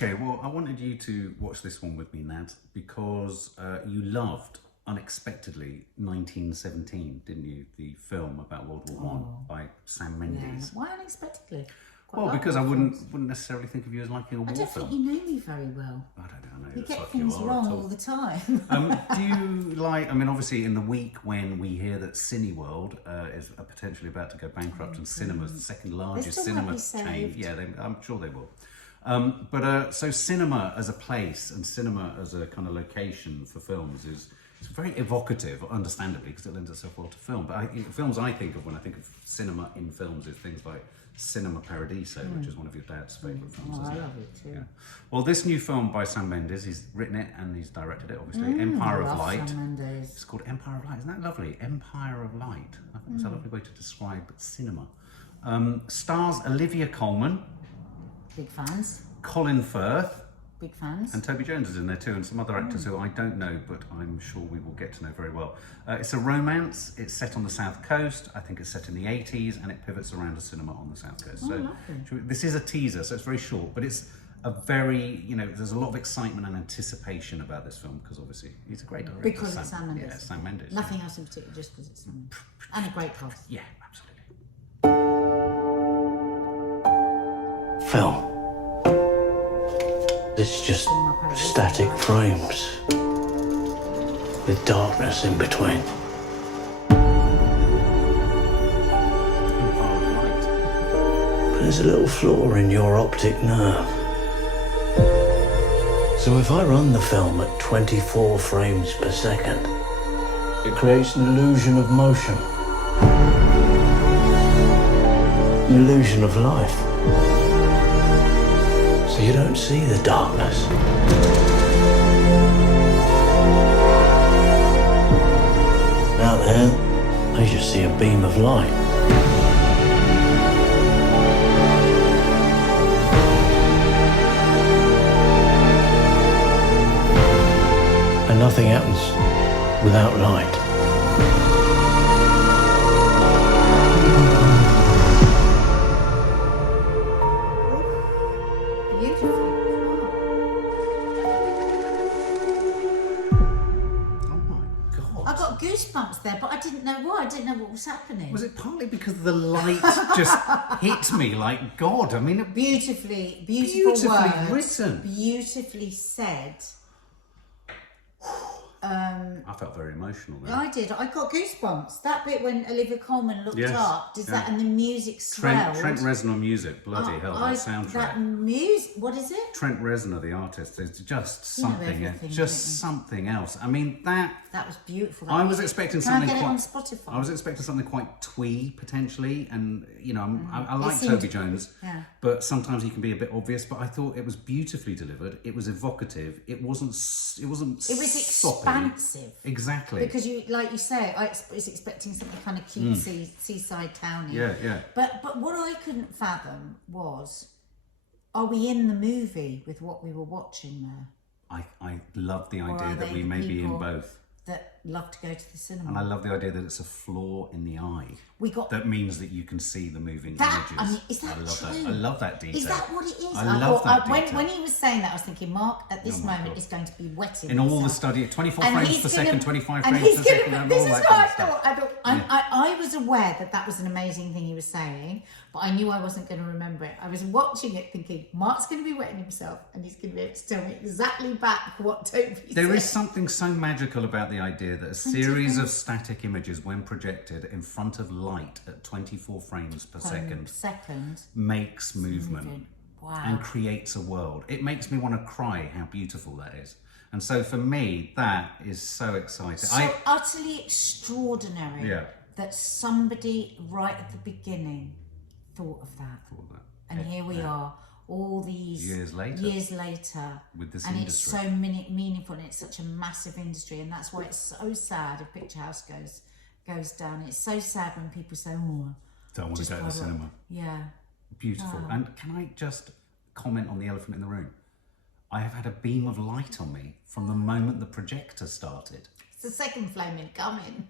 Okay, well, I wanted you to watch this one with me, Nad, because you loved, unexpectedly, 1917, didn't you? The film about World War One by Sam Mendes. Yeah. Why unexpectedly? Well, because I wouldn't necessarily think of you as liking a war film. I don't think you know me very well. I don't know. You get like things you wrong all the time. Do you like, I mean, obviously in the week when we hear that Cineworld is potentially about to go bankrupt and cinema's the second largest cinema chain. Yeah, I'm sure they will. So cinema as a place and cinema as a kind of location for films is very evocative, understandably, because it lends itself well to film. But films I think of when I think of cinema in films is things like Cinema Paradiso, which is one of your dad's favourite films. Oh, I love it too. Yeah. Well, this new film by Sam Mendes, he's written it and he's directed it, obviously. Empire of Light. Sam Mendes. It's called Empire of Light. Isn't that lovely? Empire of Light. I think it's a lovely way to describe cinema. Stars Olivia Colman. Big fans. Colin Firth. Big fans. And Toby Jones is in there too, and some other actors who I don't know, but I'm sure we will get to know very well. It's a romance. It's set on the South Coast. I think it's set in the 80s, and it pivots around a cinema on the South Coast. This is a teaser, so it's very short, but it's a very, there's a lot of excitement and anticipation about this film, because obviously he's a great director. Because it's Sam Mendes. Yeah, Sam Mendes. Nothing else in particular, just because it's Sam Mendes. And a great cast. Yeah, absolutely. Film. It's just static frames with darkness in between. But there's a little flaw in your optic nerve. So if I run the film at 24 frames per second, it creates an illusion of motion, an illusion of life. So you don't see the darkness. Out there, I just see a beam of light. And nothing happens without light. Goosebumps there, but I didn't know why. I didn't know what was happening. Was it partly because the light just hit me like God? I mean, beautifully words, written, beautifully said. I felt very emotional there. I did. I got goosebumps. That bit when Olivia Colman looked up, that, and the music swelled. Trent Reznor music, bloody hell, that soundtrack. That music, what is it? Trent Reznor, the artist, is just something, something else. I mean, that was beautiful. I was expecting something. Can I get it on Spotify? I was expecting something quite twee potentially, and I like Toby Jones, but sometimes he can be a bit obvious. But I thought it was beautifully delivered. It was evocative. It wasn't. It was expansive. Exactly. Because like you say, I was expecting something kind of cutesy, seaside towny. Yeah. But what I couldn't fathom was, are we in the movie with what we were watching there? I love the idea that we may be in both. That love to go to the cinema. And I love the idea that it's a flaw in the eye. That means that you can see the moving images. I mean, is that true? I love that detail. Is that what it is? I love that detail. When he was saying that, I was thinking, Mark, at this moment, is going to be wetting in all the study, 24 frames per second, 25 frames per second. This is what I thought. I was aware that was an amazing thing he was saying, but I knew I wasn't going to remember it. I was watching it thinking, Mark's going to be wetting himself, and he's going to be able to tell me exactly back what Toby said. There is something so magical about the idea that a series of static images, when projected in front of light at 24 frames per second, makes movement. Wow. And creates a world. It makes me want to cry how beautiful that is. And so for me, that is so exciting. So utterly extraordinary that somebody right at the beginning thought of that. And here we are, all these years later with this industry. It's so meaningful, and it's such a massive industry, and that's why it's so sad if Picture House goes down. It's so sad when people say, "Oh, don't want to go to the cinema." Yeah, beautiful. And can I just comment on the elephant in the room? I have had a beam of light on me from the moment the projector started. It's the second flame coming.